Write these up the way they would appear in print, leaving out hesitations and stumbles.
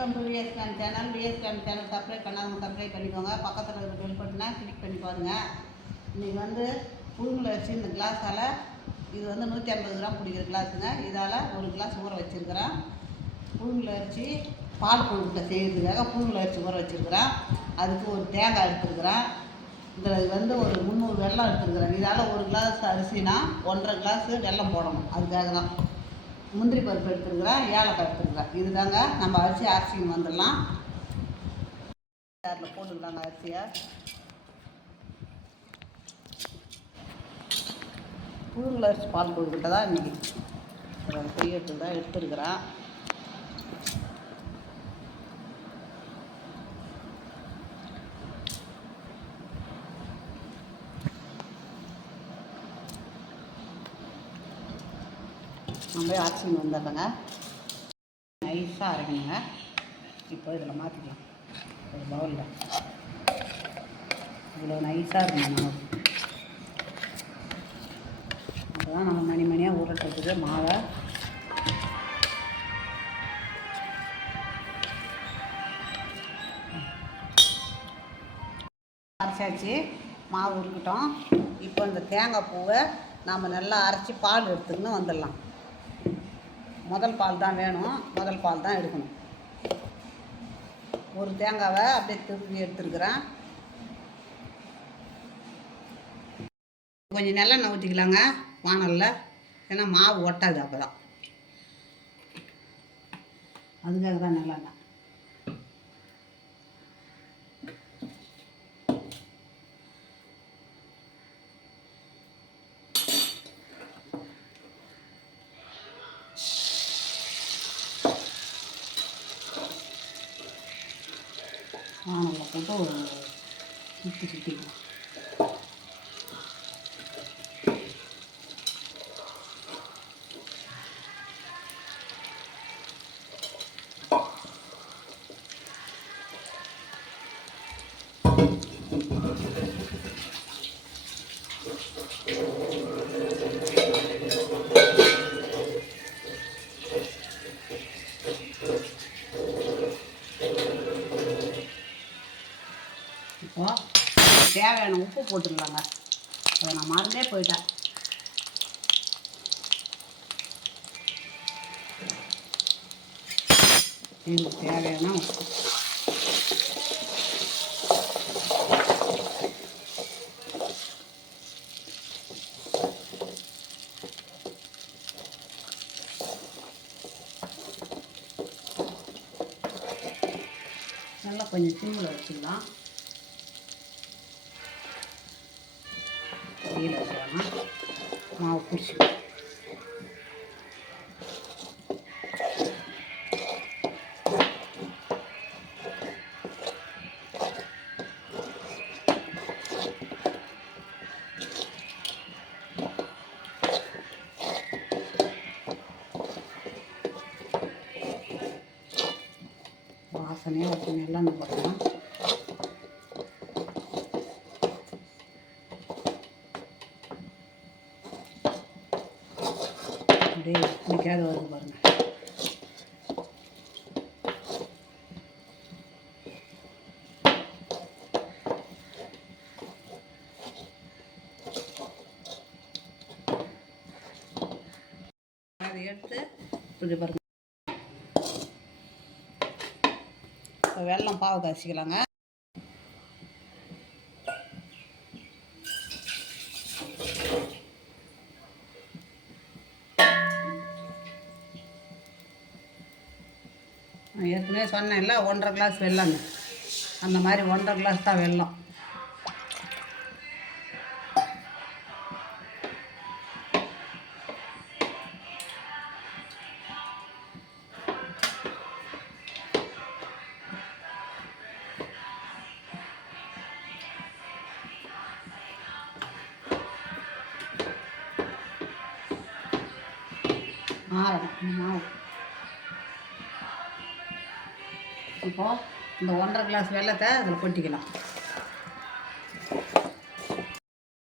Welcome to VSCam channel. VSCam channel subscribe பண்ணாதவங்க subscribe பண்ணிக்கோங்க. பக்கத்தில் இருக்கிற பெல் பட்டனை கிளிக் பண்ணி பாருங்கள். இன்றைக்கி வந்து புழுங்கல் அரிசி இந்த கிளாஸால் இது வந்து 150 கிராம் பிடிக்கிற கிளாஸுங்க. இதால் ஒரு கிளாஸ் ஊற வச்சுருக்கிறேன். புழுங்கல் அரிசி பால் கொழுக்கட்டை செய்கிறதுக்காக புழுங்கல் அரிசி ஊற வச்சுருக்கிறேன். அதுக்கு ஒரு தேங்காய் எடுத்துருக்கிறேன். இதில் வந்து ஒரு 300 வெல்லம் எடுத்துருக்கிறேன். இதால் ஒரு கிளாஸ் அரிசினா 1.5 கிளாஸு வெல்லம் போடணும். அதுக்காக தான் முந்திரி பருப்பு எடுத்துருக்குறேன், ஏலக்காய் எடுத்துருக்குறேன். இது தாங்க நம்ம அரிசி அரைச்சின்னு வந்துடலாம். அதில் போட்டுக்கலாங்க அரிசியை. புழுங்கல் அரிசி பால் கொழுக்கட்டை தான் இன்றைக்கி செய்யறதுக்கு தான் எடுத்துருக்குறேன். நம்ம அரைச்சின்னு வந்துடுறேங்க. நைஸாக அரைக்கணுங்க. இப்போ இதில் மாற்றிக்கலாம். ஒரு பவுலில் இவ்வளோ நைஸாக இருக்கணும். அப்போ தான் நம்ம மணி மணியாக உருட்டுறதுக்கு மாவை அரைச்சாச்சு. மாவு உருக்கிட்டோம். இப்போ இந்த தேங்காய் பூவை நாம் நல்லா அரைச்சி பால் எடுத்துக்கின்னு வந்துடலாம். முதல் பால் தான் வேணும், முதல் பால் தான் எடுக்கணும். ஒரு தேங்காவை அப்படியே திருப்பி எடுத்துருக்குறேன். கொஞ்சம் நல்லெண்ணெய் ஊற்றிக்கலாங்க வானலில், ஏன்னா மாவு ஒட்டாது. அப்போ தான் அதுக்காக தான் நல்லெண்ணெய். வானலில் போட்டு சுற்றிக்கலாம். இப்போ தேவையான உப்பு போட்டுக்கலாங்க. அதை நான் மறந்தே போயிட்டேன். இதுக்கு தேவையான உப்பு நல்லா கொஞ்சம் சிம்மில் வச்சுக்கலாம். கீழே வச்சுக்கலாம். மாவு பிடிச்சிக்கலாம். வாசனையாக வச்சு நல்லெண்ணெய் போடலாம். அப்படியே பிடிக்காத வருது பாருங்க. அதை எடுத்து இப்படி பாருங்க. இப்போ வெல்லம் பாவு காய்ச்சிக்கலாங்க. ஏற்கனவே சொன்னேன்ல 1.5 கிளாஸ் வெல்லங்க. அந்த மாதிரி 1.5 கிளாஸ் தான் வெல்லம். மாவு இப்போது இந்த 1.5 கிளாஸ் வெல்லத்தை அதில் கொட்டிக்கலாம்.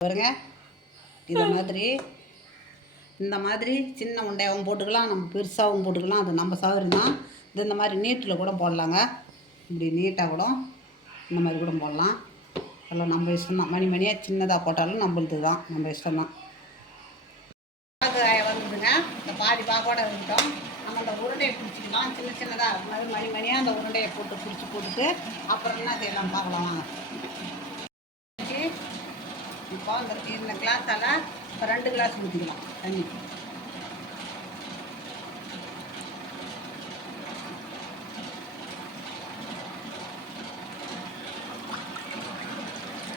பாருங்க, இந்த மாதிரி சின்ன உண்டையாகவும் போட்டுக்கலாம், நம்ம பெருசாகவும் போட்டுக்கலாம். அது நம்ம சௌகரியம் தான். இது இந்த மாதிரி நீட்டில் கூட போடலாங்க. இப்படி நீட்டாக கூட இந்த மாதிரி கூட போடலாம். அதெல்லாம் நம்ம இஷ்டம் தான். மணியாக சின்னதாக போட்டாலும் நம்மளுது தான், நம்ம இஷ்டம் தான். வந்ததுங்க, இந்த பாதி பாக்கோட இருக்கட்டும். நம்ம அந்த உருண்டையை பிடிச்சிக்கலாம். சின்னதாக அது மாதிரி மணியாக அந்த உருண்டையை போட்டுட்டு அப்புறம் என்ன செய்யலாம் பார்க்கலாம் வாங்க. இப்போ இந்த கிளாஸால் இப்போ 2 கிளாஸ் ஊற்றிக்கலாம் தண்ணி.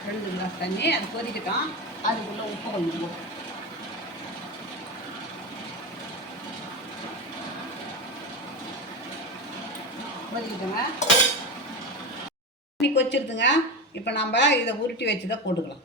ரெண்டு கிளாஸ் தண்ணி அது கொதிக்கட்டும். அதுக்குள்ளே உப்பு கொஞ்சம் போட்டு கொதிக்கிட்டோங்க. தண்ணி கொச்சிருதுங்க. இப்போ நம்ம இதை உருட்டி வச்சு தான் போட்டுக்கலாம்.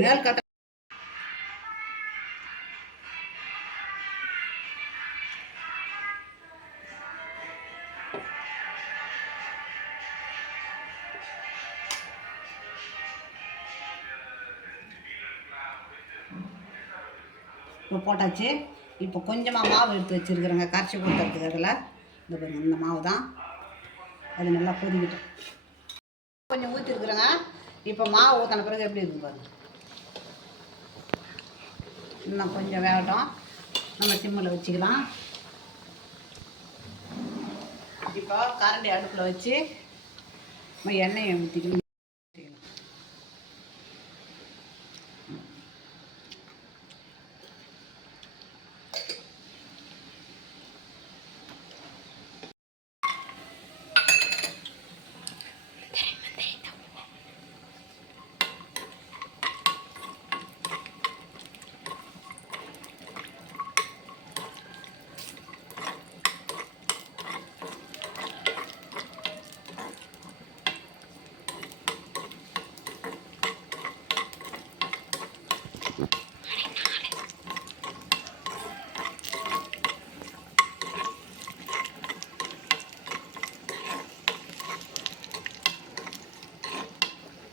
மேல் கட்ட இப்போ போட்டாச்சு. இப்போ கொஞ்சமாக மாவு எடுத்து வச்சுருக்குறேங்க கரைச்சி கொடுத்துறதுக்கு. அதில் இந்த பாருங்க, இந்த மாவு தான். அது நல்லா கொதிக்கிட்டோம். கொஞ்சம் ஊற்றிருக்குறேங்க. இப்போ மாவு ஊற்றின பிறகு எப்படி இருக்கு பாருங்க. இன்னும் கொஞ்சம் வேகட்டும். நம்ம சிம்மில் வச்சுக்கலாம். இப்போ கரண்டி அடுப்பில் வச்சு நம்ம எண்ணெயை ஊற்றிக்கலாம்.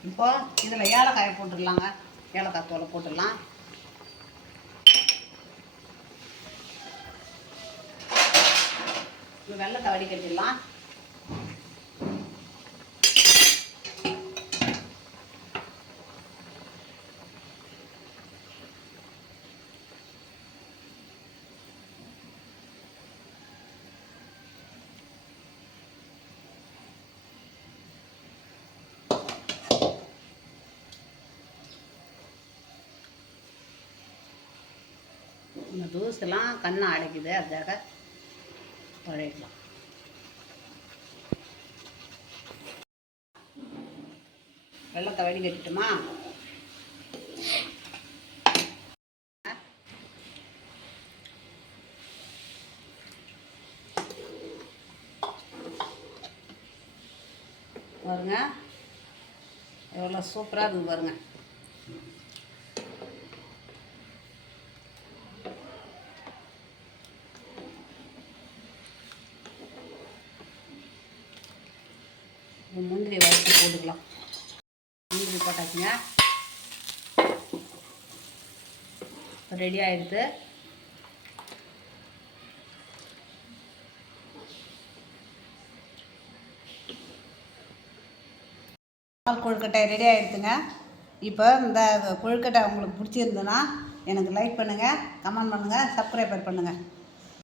இப்போ இதில் ஏலக்காயை போட்டுடலாங்க. ஏலக்காய் தோலை போட்டுடலாம். வெள்ளத்தை வடிகட்டிடலாம். இந்த தூசெல்லாம் கண்ணை அடைக்குது, அதுக்காக தொலைக்கலாம். வெள்ளத்தை வடிகட்டுமா? பாருங்க எவ்வளோ சூப்பராக இருக்குது பாருங்க. முந்திரி வறுத்து போட்டுக்கலாம். முந்திரி போட்டாச்சுங்க. ரெடி ஆகிடுது. கொழுக்கட்டை ரெடி ஆகிடுதுங்க. இப்போ இந்த கொழுக்கட்டை உங்களுக்கு பிடிச்சிருந்ததுன்னா எனக்கு லைக் பண்ணுங்கள், கமெண்ட் பண்ணுங்கள், சப்ஸ்கிரைபர் பண்ணுங்கள்.